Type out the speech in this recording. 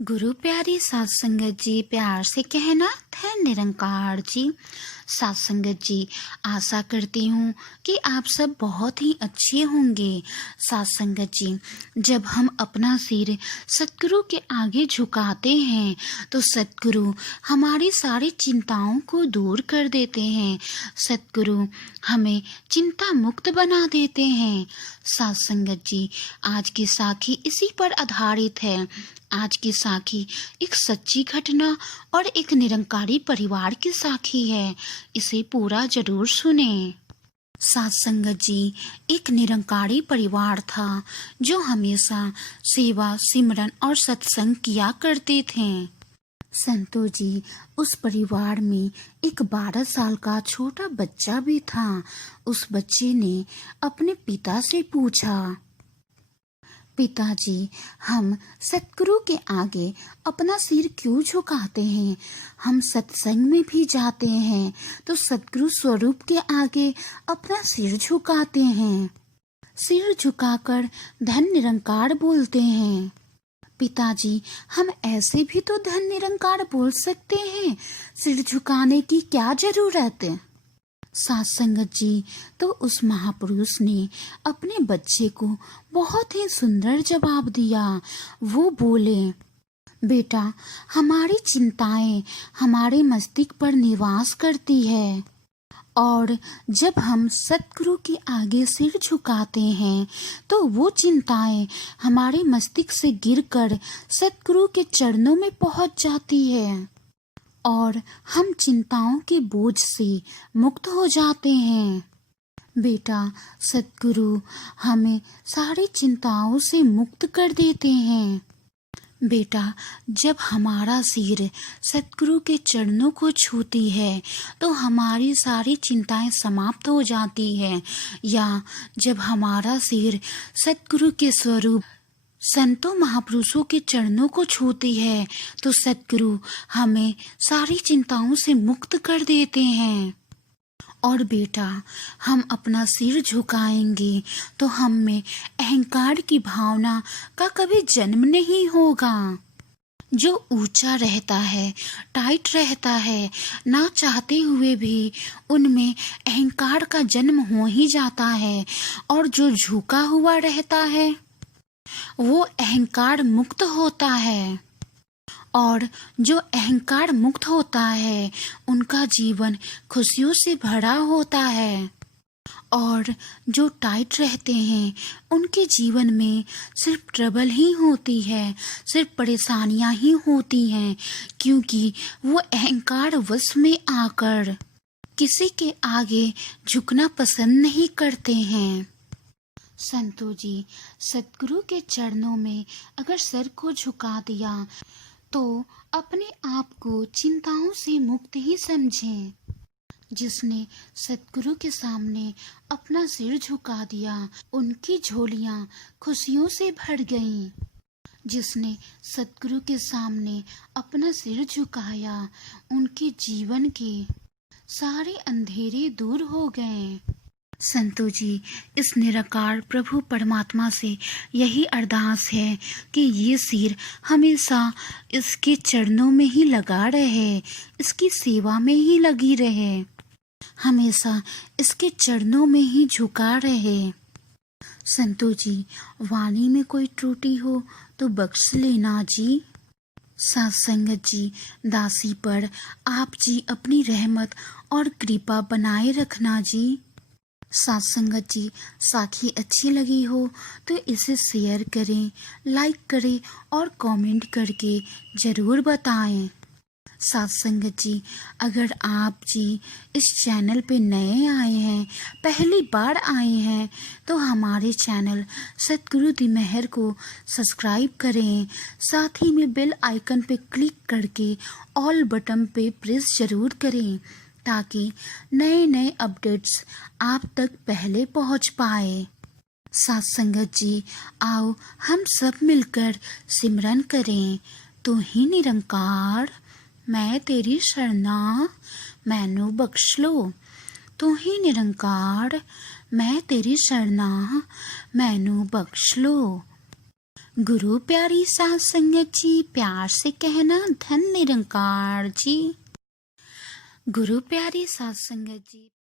गुरु प्यारी सात संगत जी, प्यार से कहना है निरंकार जी। सात संगत जी, आशा करती हूँ कि आप सब बहुत ही अच्छे होंगे। सात संगत जी, जब हम अपना सिर सतगुरु के आगे झुकाते हैं तो सतगुरु हमारी सारी चिंताओं को दूर कर देते हैं। सतगुरु हमें चिंता मुक्त बना देते हैं। सात संगत जी, आज की साखी इसी पर आधारित है। आज की साखी एक सच्ची घटना और एक निरंकारी परिवार की साखी है। इसे पूरा जरूर सुने। सात संगत जी, एक निरंकारी परिवार था जो हमेशा सेवा, सिमरन और सत्संग किया करते थे। संतो जी, उस परिवार में एक 12 साल का छोटा बच्चा भी था। उस बच्चे ने अपने पिता से पूछा, पिताजी, हम सतगुरु के आगे अपना सिर क्यों झुकाते हैं? हम सत्संग में भी जाते हैं तो सतगुरु स्वरूप के आगे अपना सिर झुकाते हैं। सिर झुकाकर धन निरंकार बोलते हैं। पिताजी, हम ऐसे भी तो धन निरंकार बोल सकते हैं, सिर झुकाने की क्या जरूरत है? सात संगत जी, तो उस महापुरुष ने अपने बच्चे को बहुत ही सुंदर जवाब दिया। वो बोले, बेटा, हमारी चिंताएं हमारे मस्तिष्क पर निवास करती है और जब हम सतगुरु के आगे सिर झुकाते हैं तो वो चिंताएं हमारे मस्तिष्क से गिरकर सतगुरु के चरणों में पहुंच जाती है और हम चिंताओं के बोझ से मुक्त हो जाते हैं। बेटा, सतगुरु हमें सारी चिंताओं से मुक्त कर देते हैं। बेटा, जब हमारा सिर सतगुरु के चरणों को छूती है तो हमारी सारी चिंताएं समाप्त हो जाती है, या जब हमारा सिर सतगुरु के स्वरूप संतों महापुरुषों के चरणों को छूती है तो सतगुरु हमें सारी चिंताओं से मुक्त कर देते हैं। और बेटा, हम अपना सिर झुकाएंगे तो हम में अहंकार की भावना का कभी जन्म नहीं होगा। जो ऊंचा रहता है, टाइट रहता है, ना चाहते हुए भी उनमें अहंकार का जन्म हो ही जाता है, और जो झुका हुआ रहता है वो अहंकार मुक्त होता है। और जो अहंकार मुक्त होता है उनका जीवन खुशियों से भरा होता है। और जो टाइट रहते हैं उनके जीवन में सिर्फ ट्रबल ही होती है, सिर्फ परेशानियां ही होती हैं, क्योंकि वो अहंकार वश में आकर किसी के आगे झुकना पसंद नहीं करते हैं। संतो जी, सतगुरु के चरणों में अगर सर को झुका दिया तो अपने आप को चिंताओं से मुक्त ही समझें। जिसने सतगुरु के सामने अपना सिर झुका दिया उनकी झोलियां खुशियों से भर गईं। जिसने सतगुरु के सामने अपना सिर झुकाया उनके जीवन के सारे अंधेरे दूर हो गए। संतो जी, इस निराकार प्रभु परमात्मा से यही अरदास है कि ये सिर हमेशा इसके चरणों में ही लगा रहे, इसकी सेवा में ही लगी रहे, हमेशा इसके चरणों में ही झुका रहे। संतो जी, वाणी में कोई त्रुटि हो तो बख्श लेना जी। सात संगत जी, दासी पर आप जी अपनी रहमत और कृपा बनाए रखना जी। सात संगत जी, साखी अच्छी लगी हो तो इसे शेयर करें, लाइक करें और कमेंट करके ज़रूर बताएं। सात संगत जी, अगर आप जी इस चैनल पे नए आए हैं, पहली बार आए हैं, तो हमारे चैनल सतगुरु दी मेहर को सब्सक्राइब करें। साथ ही में बेल आइकन पे क्लिक करके ऑल बटन पे प्रेस ज़रूर करें ताकि नए नए अपडेट्स आप तक पहले पहुंच पाए। सात संगत जी, आओ हम सब मिलकर सिमरन करें। तू ही निरंकार, मैं तेरी शरणा, मैनू बख्श लो। तू ही निरंकार, मैं तेरी शरणा, मैनू बख्श लो। गुरु प्यारी साध संगत जी, प्यार से कहना धन निरंकार जी। गुरु प्यारी साध संगत जी।